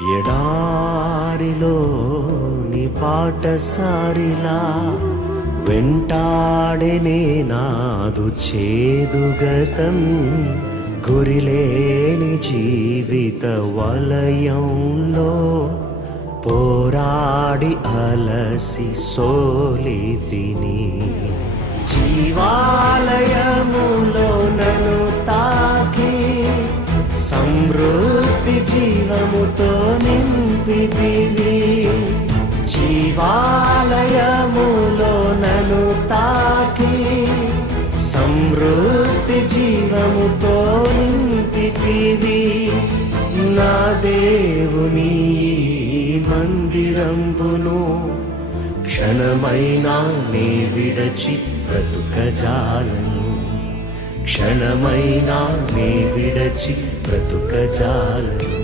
ఎడారిలోని పాటసారిలా వెంటాడెనే నాదు చేదుగతం, గురిలేని జీవిత వలయంలో పోరాడి అలసి సోలితిని. జీవాలయములో నన్ను తాకి సమృద్ధి జీవముతో నింపితివి. జీవాలయములో నన్ను తాకి సమృద్ధి జీవముతో నింపితివి. నా దేవుని మందిరంబును క్షణమైనా నే విడచి బ్రతుకజాలను. క్షణమైనా నే విడచి బ్రతుకజాలను.